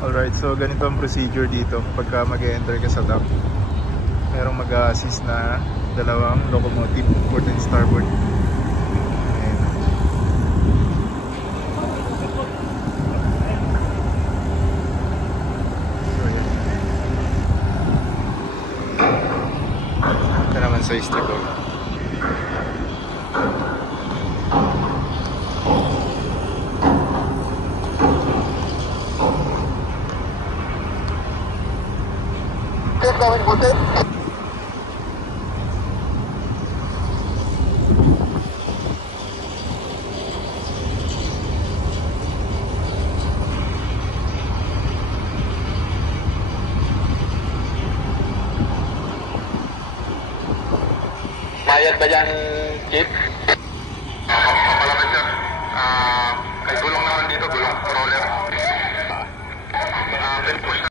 Alright, so ganito ang procedure dito pagka mag-e-enter ka sa dock. Merong mag-a-assist na dalawang locomotive, port and starboard. Ayan. So ayan. Ito naman sa eastboard. Gawin buti. Bayad ba yan, Chief? Malapit sir. Kay gulong naman dito, gulong roller.